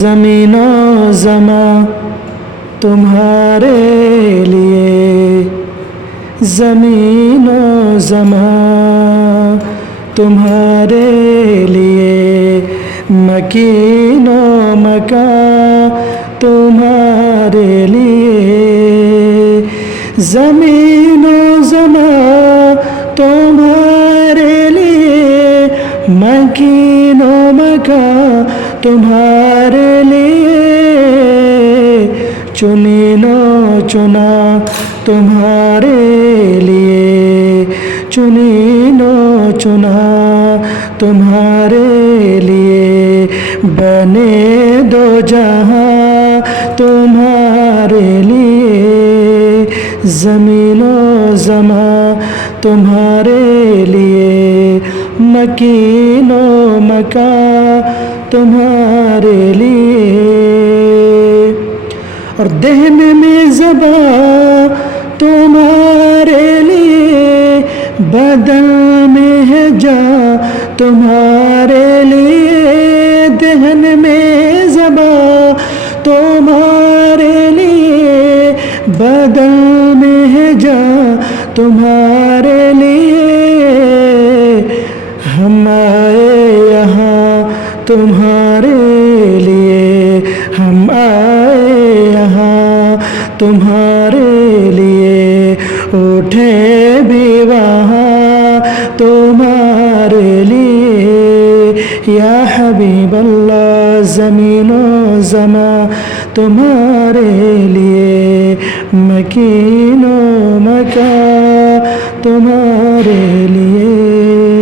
ज़मीनो ज़मा तुम्हारे लिए, ज़मीनो ज़मा तुम्हारे लिए, मकीनो मका तुम्हारे लिए, ज़मीनो ज़मा तुम्हारे लिए, मकीनो मका तुम्हारे लिए, चुनिनो चुना तुम्हारे लिए, चुनिनो चुना तुम्हारे लिए, बने दो जहां तुम्हारे लिए, ज़मीनो ज़मा तुम्हारे लिए, मकीनो मका तुम्हारे लिए, और दहन में ज़बा तुम्हारे लिए, बदन में है जा तुम्हारे लिए, दहन में ज़बा तुम्हारे लिए, बदन में है जा तुम्हारे लिए, हम आए यहाँ तुम्हारे लिए, हम आए यहाँ तुम्हारे लिए, उठे भी वहाँ तुम्हारे लिए, या हबीब अल्लाह ज़मीनो ज़मा तुम्हारे लिए, मकीनो मका तुम्हारे लिए।